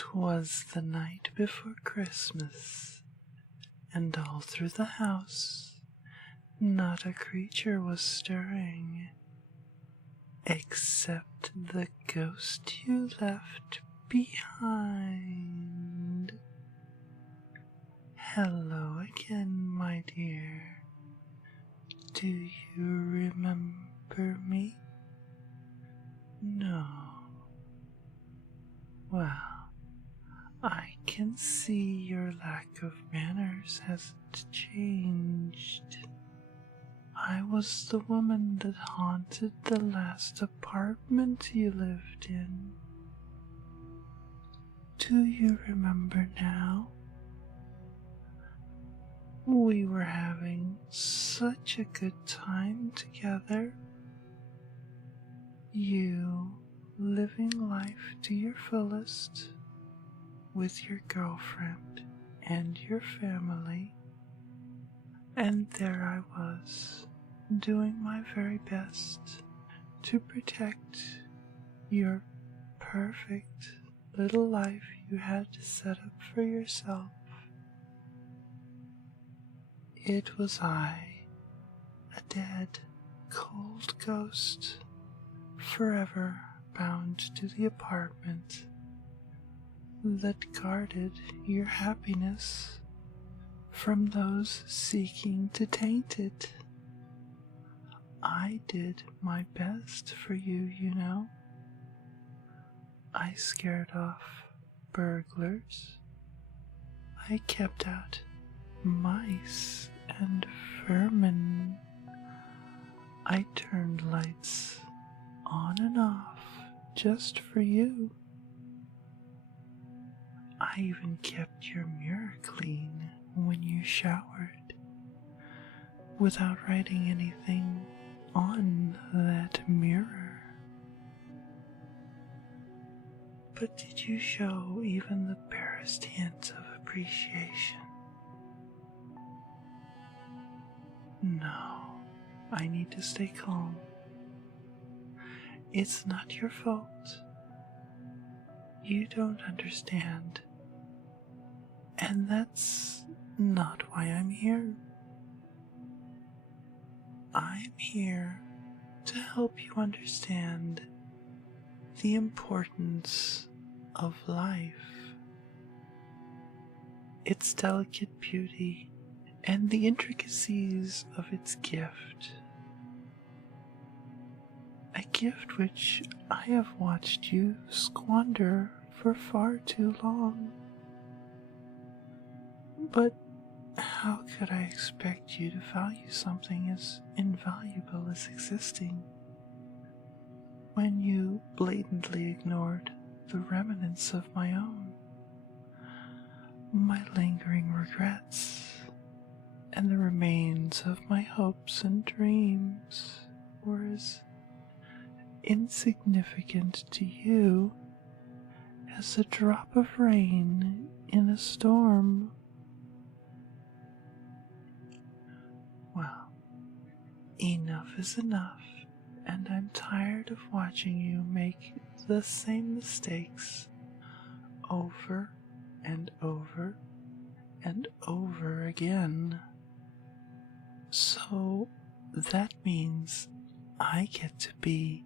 'Twas the night before Christmas, and all through the house not a creature was stirring, except the ghost you left behind. Hello again, my dear. Do you remember me? No. Well, I can see your lack of manners hasn't changed. I was the woman that haunted the last apartment you lived in. Do you remember now? We were having such a good time together. You living life to your fullest with your girlfriend and your family, and there I was, doing my very best to protect your perfect little life you had set up for yourself. It was I, a dead, cold ghost, forever bound to the apartment that guarded your happiness from those seeking to taint it. I did my best for you, you know. I scared off burglars. I kept out mice and vermin. I turned lights on and off just for you. I even kept your mirror clean when you showered without writing anything on that mirror. But did you show even the barest hint of appreciation? No, I need to stay calm. It's not your fault. You don't understand. And that's not why I'm here. I'm here to help you understand the importance of life, its delicate beauty, and the intricacies of its gift. A gift which I have watched you squander for far too long. But how could I expect you to value something as invaluable as existing when you blatantly ignored the remnants of my own, my lingering regrets, and the remains of my hopes and dreams were as insignificant to you as a drop of rain in a storm? Well, enough is enough, and I'm tired of watching you make the same mistakes over and over and over again. So that means I get to be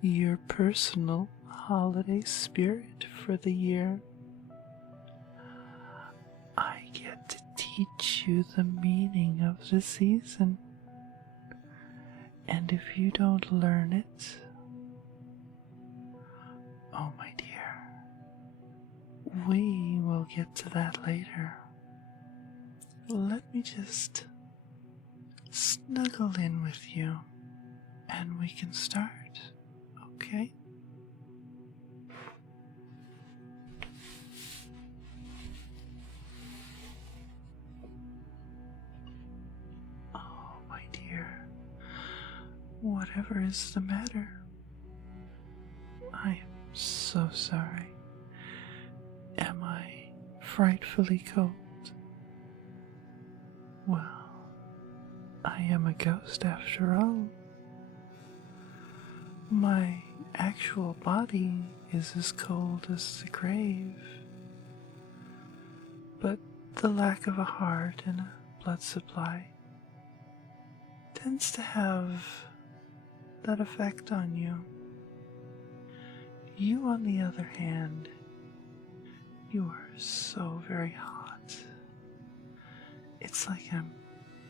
your personal holiday spirit for the year. I get to teach you the meaning of the season. And if you don't learn it, oh my dear, we will get to that later. Let me just snuggle in with you and we can start, okay? Oh my dear, whatever is the matter? I am so sorry. Am I frightfully cold? Well, I am a ghost after all. My actual body is as cold as the grave, the lack of a heart and a blood supply tends to have that effect on you. You, on the other hand, you are so very hot. It's like I'm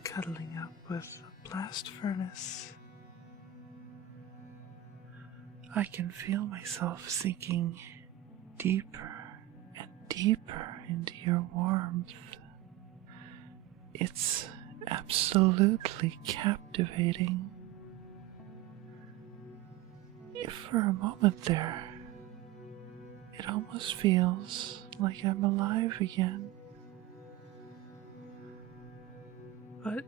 cuddling up with a blast furnace. I can feel myself sinking deeper and deeper into your warmth. It's absolutely captivating. If for a moment there, it almost feels like I'm alive again. But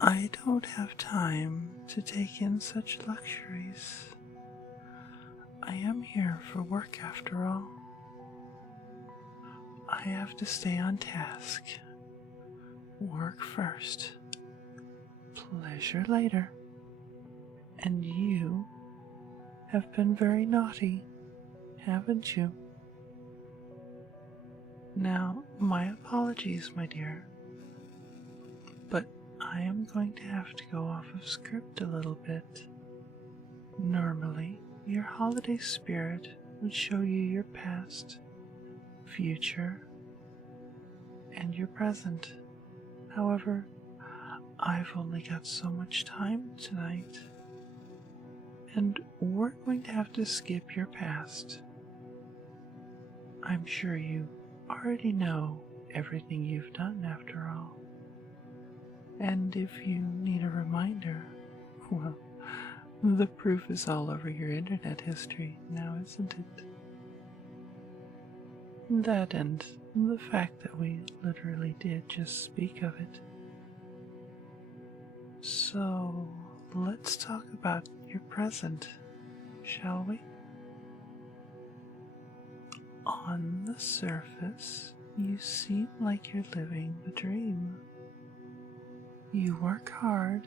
I don't have time to take in such luxuries. I am here for work after all. I have to stay on task. Work first, pleasure later. And you have been very naughty, haven't you? Now, my apologies, my dear, but I am going to have to go off of script a little bit. Normally, your holiday spirit would show you your past, future, and your present. However, I've only got so much time tonight, and we're going to have to skip your past. I'm sure you already know everything you've done after all. And if you need a reminder, well, the proof is all over your internet history now, isn't it? That and the fact that we literally did just speak of it. So, let's talk about your present, shall we? On the surface, you seem like you're living the dream. You work hard,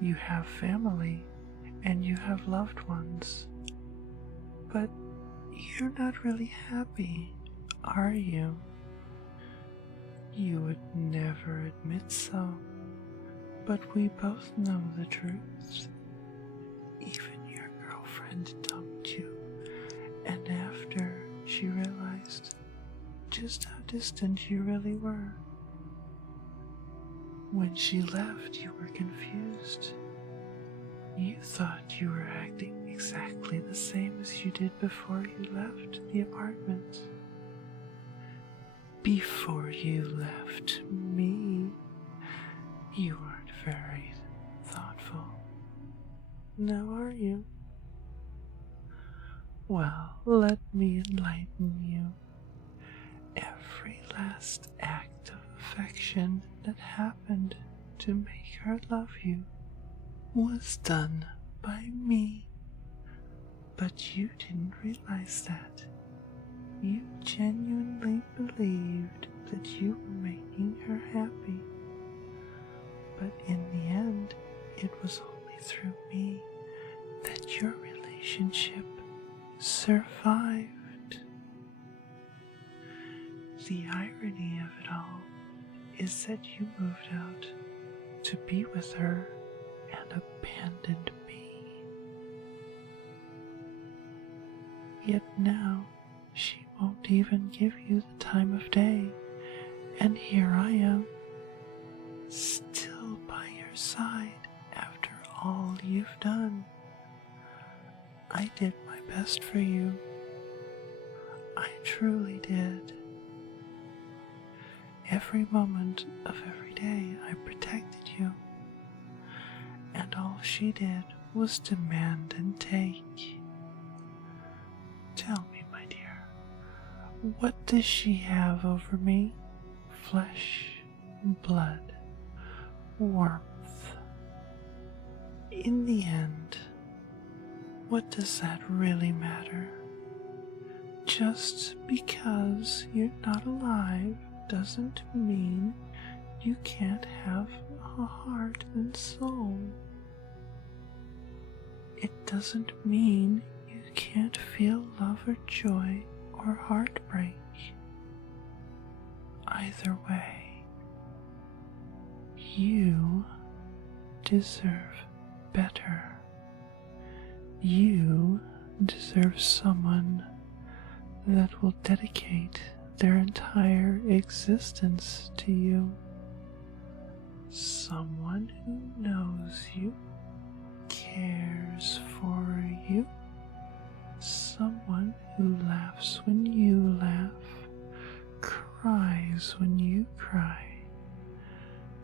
you have family, and you have loved ones. But you're not really happy, are you? You would never admit so, but we both know the truth. Even your girlfriend dumped you, and after she realized just how distant you really were. When she left, you were confused. You thought you were acting exactly the same as you did before you left the apartment. Before you left me, you weren't very thoughtful. Now are you? Well, let me enlighten you. Every last act of affection that happened to make her love you was done by me. But you didn't realize that. You genuinely believed that you were making her happy. But in the end, it was only through me that your relationship survived. The irony of it all is that you moved out to be with her and abandoned me. Yet now she won't even give you the time of day, and here I am, still by your side after all you've done. I did my best for you. I truly did. Every moment of every day I protected you, and all she did was demand and take. Tell me, my dear, what does she have over me? Flesh, blood, warmth. In the end, what does that really matter? Just because you're not alive doesn't mean you can't have a heart and soul. It doesn't mean you can't feel love or joy or heartbreak. Either way, you deserve better. You deserve someone that will dedicate their entire existence to you. Someone who knows you, cares for you, someone who laughs when you laugh, cries when you cry,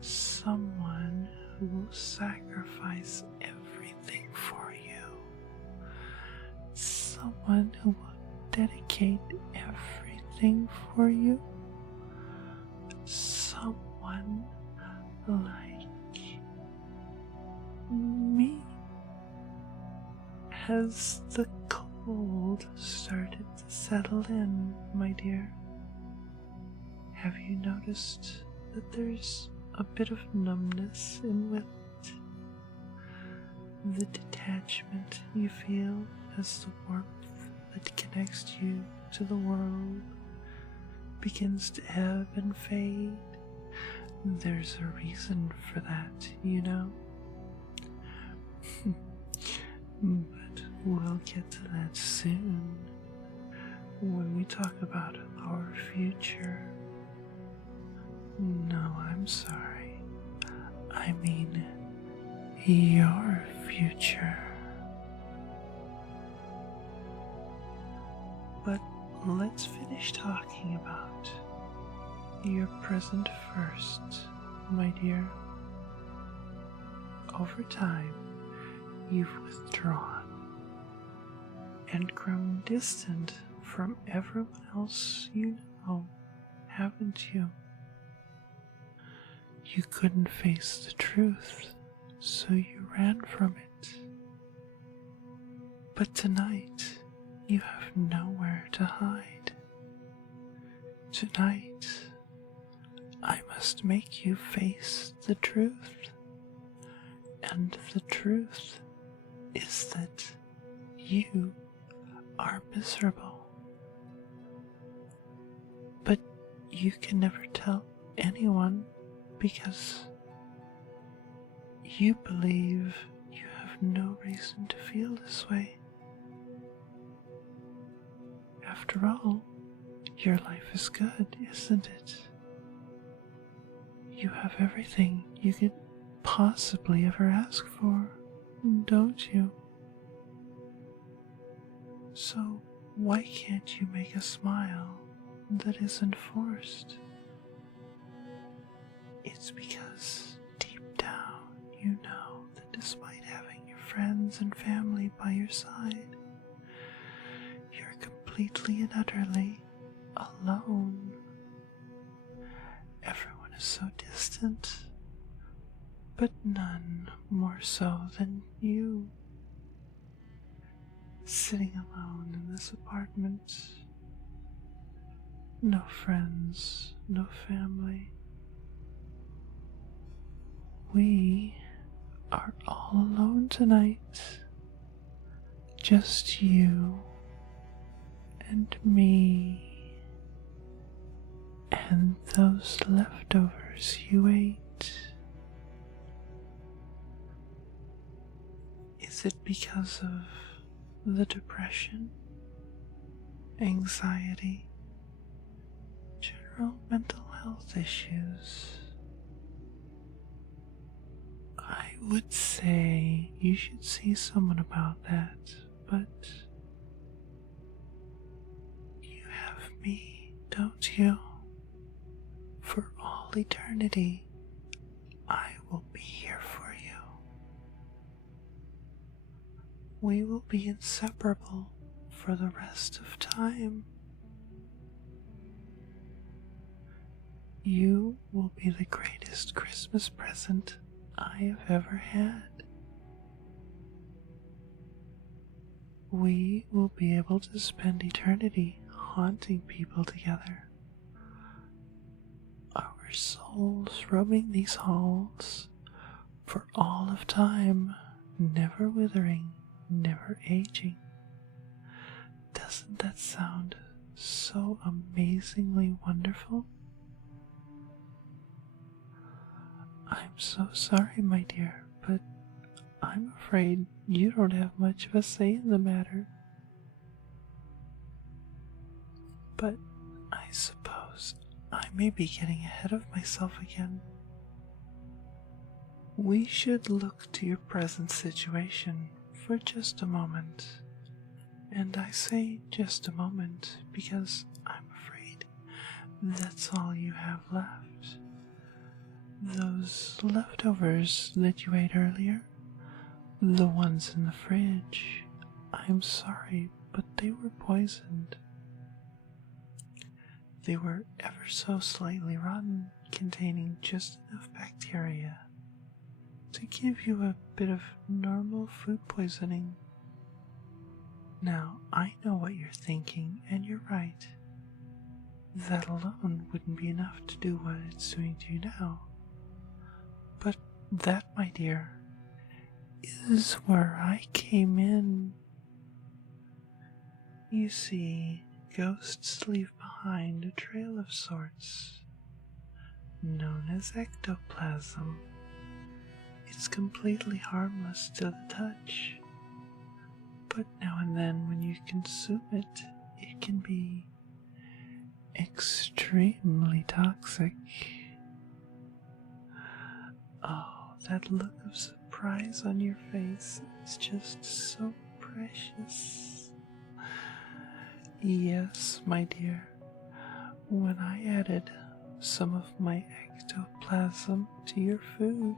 someone who will sacrifice everything for you, someone who will dedicate everything for you, someone like me. Has the cold started to settle in, my dear? Have you noticed that there's a bit of numbness in with it? The detachment you feel as the warmth that connects you to the world begins to ebb and fade. There's a reason for that, you know. But we'll get to that soon when we talk about our future. No, I'm sorry. I mean, your future. But let's finish talking about your present first, my dear. Over time, you've withdrawn and grown distant from everyone else you know, haven't you? You couldn't face the truth, so you ran from it. But tonight, you have nowhere to hide. Tonight, I must make you face the truth. And the truth is that you are miserable. But you can never tell anyone because you believe you have no reason to feel this way. After all, your life is good, isn't it? You have everything you could possibly ever ask for, don't you? So why can't you make a smile that isn't forced? It's because deep down you know that despite having your friends and family by your side, you're completely and utterly alone. Everyone is so distant, but none more so than you. Sitting alone in this apartment, no friends, no family. We are all alone tonight, just you and me and those leftovers you ate. Is it because of the depression, anxiety, general mental health issues? I would say you should see someone about that, but you have me, don't you? For all eternity, I will be here for you. We will be inseparable for the rest of time. You will be the greatest Christmas present I have ever had. We will be able to spend eternity haunting people together. Our souls roaming these halls for all of time, never withering, never aging. Doesn't that sound so amazingly wonderful? so sorry, my dear, but I'm afraid you don't have much of a say in the matter. But I suppose I may be getting ahead of myself again. We should look to your present situation for just a moment. And I say just a moment because I'm afraid that's all you have left. Those leftovers that you ate earlier, the ones in the fridge, I'm sorry, but they were poisoned. They were ever so slightly rotten, containing just enough bacteria to give you a bit of normal food poisoning. Now, I know what you're thinking, and you're right. That alone wouldn't be enough to do what it's doing to you now. But that, my dear, is where I came in. You see, ghosts leave behind a trail of sorts, known as ectoplasm. It's completely harmless to the touch, but now and then when you consume it, it can be extremely toxic. Oh, that look of surprise on your face is just so precious. Yes, my dear, when I added some of my ectoplasm to your food,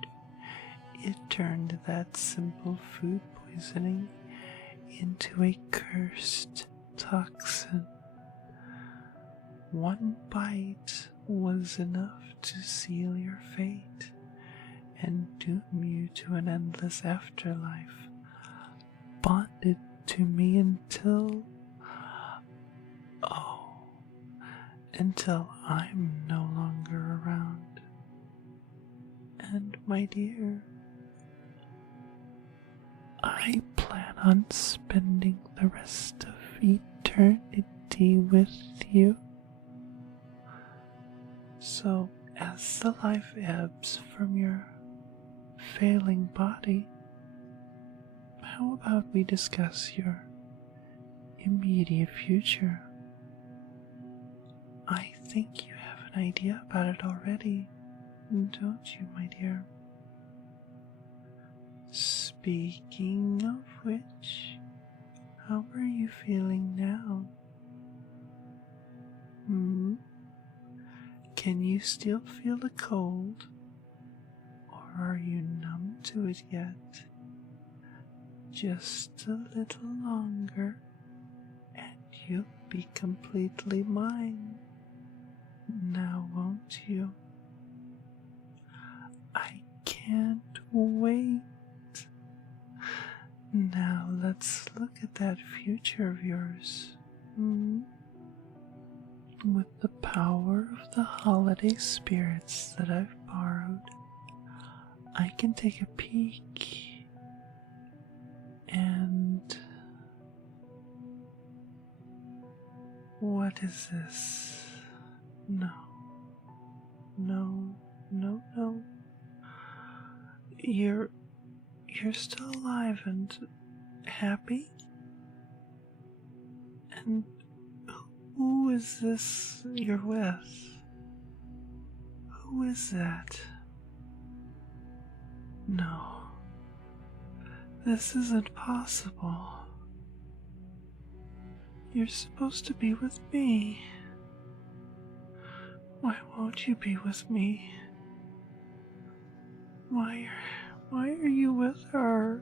it turned that simple food poisoning into a cursed toxin. One bite was enough to seal your fate and doom you to an endless afterlife, bonded to me until I'm no longer around. And my dear, I plan on spending the rest of eternity with you. So, as the life ebbs from your failing body, how about we discuss your immediate future? I think you have an idea about it already, don't you, my dear? Speaking of which, how are you feeling now? Can you still feel the cold? Or are you numb to it yet? Just a little longer, and you'll be completely mine. Now, won't you? I can't wait. Now let's look at that future of yours. With the power of the holiday spirits that I've borrowed, I can take a peek and... What is this? No. You're still alive and happy? And who is this you're with? Who is that? No. This isn't possible. You're supposed to be with me. Why won't you be with me? Why are you with her?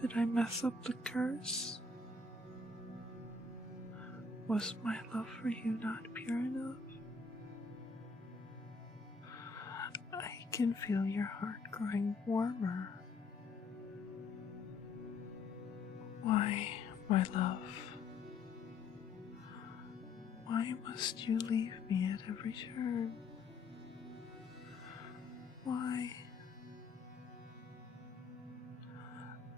Did I mess up the curse? Was my love for you not pure enough? I can feel your heart growing warmer. Why, my love? Why must you leave me at every turn? Why?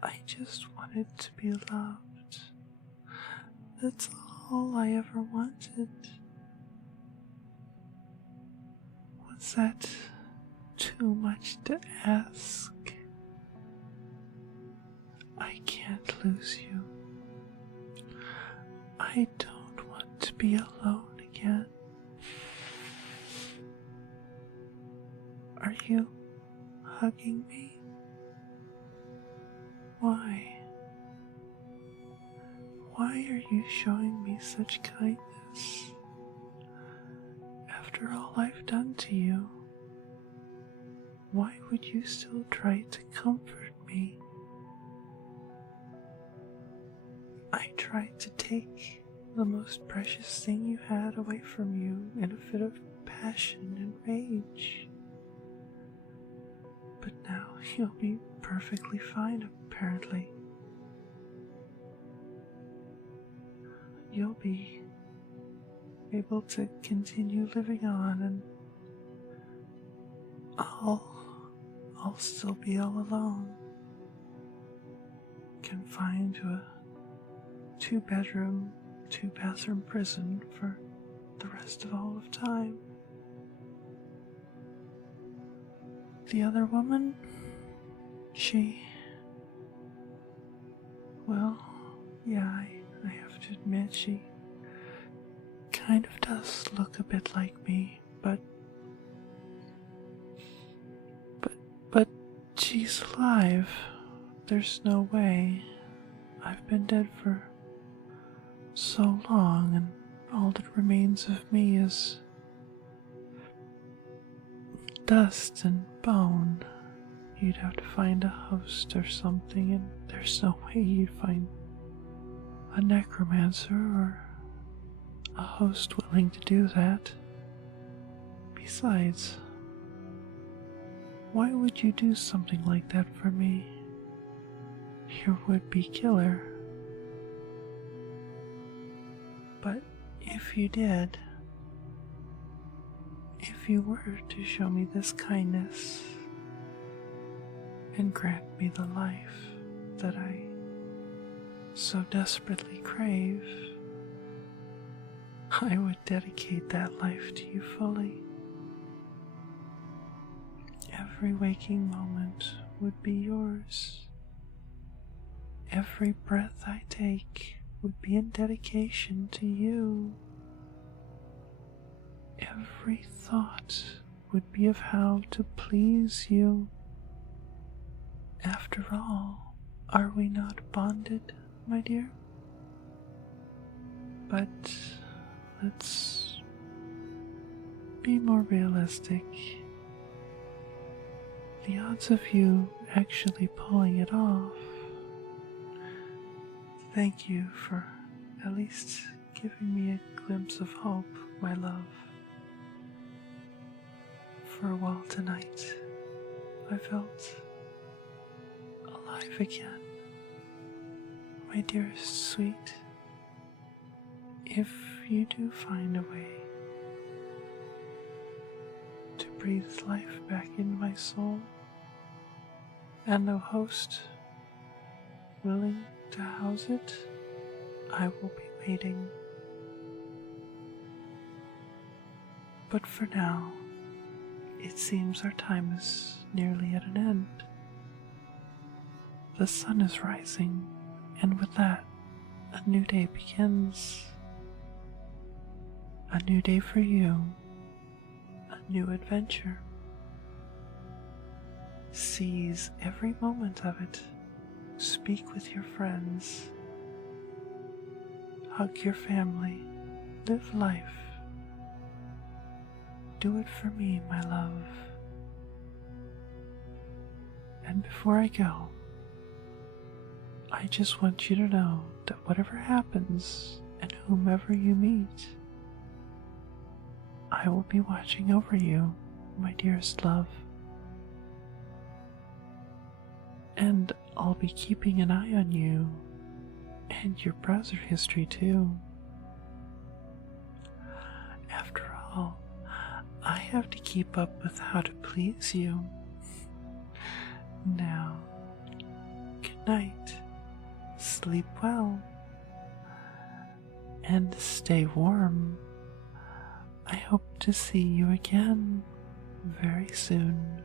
I just wanted to be loved. That's all I ever wanted. Is that too much to ask? I can't lose you. I don't want to be alone again. Are you hugging me? Why? Why are you showing me such kindness? After all I've done to you, why would you still try to comfort me? I tried to take the most precious thing you had away from you in a fit of passion and rage. But now you'll be perfectly fine, apparently. You'll be able to continue living on, and I'll still be all alone, confined to a 2-bedroom, 2-bathroom prison for the rest of all of time. The other woman, well, yeah, I have to admit, she kind of does look a bit like me, but she's alive. There's no way. I've been dead for so long, and all that remains of me is dust and bone. You'd have to find a host or something, and there's no way you'd find a necromancer or a host willing to do that. Besides, why would you do something like that for me? Your would-be killer. But if you did, if you were to show me this kindness and grant me the life that I so desperately crave, I would dedicate that life to you fully. Every waking moment would be yours. Every breath I take would be in dedication to you. Every thought would be of how to please you. After all, are we not bonded, my dear? But let's be more realistic. The odds of you actually pulling it off. Thank you for at least giving me a glimpse of hope, my love. For a while tonight, I felt alive again. My dearest sweet, if you do find a way to breathe life back into my soul, and no host willing to house it, I will be waiting. But for now, it seems our time is nearly at an end. The sun is rising, and with that, a new day begins. A new day for you, a new adventure. Seize every moment of it. Speak with your friends. Hug your family. Live life. Do it for me, my love. And before I go, I just want you to know that whatever happens and whomever you meet, I will be watching over you, my dearest love. And I'll be keeping an eye on you and your browser history too. After all, I have to keep up with how to please you. Now, good night, sleep well, and stay warm. I hope to see you again very soon.